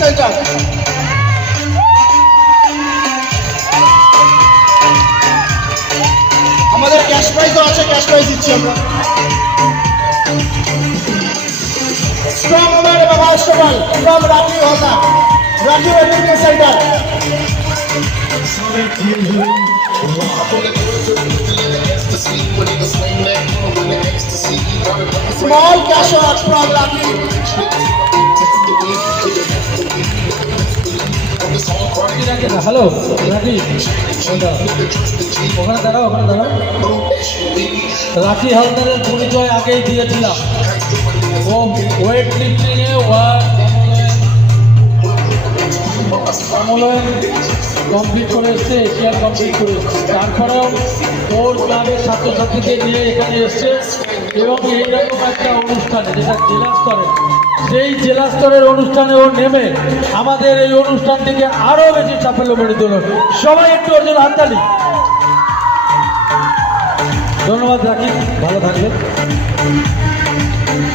সেন্টার। আমাদের ক্যাশ প্রাইজও আছে, ক্যাশ প্রাইজ দিচ্ছি আমরা। স্ট্রং ওম্যান এবং কনস্টেবল ফ্রম রাখি হতা, রাখি education centre. Small cash out from Lucky. Hello রাখি, ওখানে দাঁড়াও, ওখানে দাঁড়াও। রাখি হালদারের পরিচয় আগেই দিয়েছিলাম। ও ওয়েট লিফটিংয়ে কমপ্লিট করে এসছে, এশিয়ান কমপ্লিট করে এসছে। তারপরেও ওর ক্লাবের ছাত্রছাত্রীকে নিয়ে এখানে এসছে এবং এইরকম একটা অনুষ্ঠানে যেটা জেলা স্তরে, সেই জেলা স্তরের অনুষ্ঠানে ও নেমে আমাদের এই অনুষ্ঠানটিকে আরও বেশি সাফল্য করে দিল। সবাই একটু ওর জন্য হাততালি। ধন্যবাদ রাখি, ভালো থাকবেন।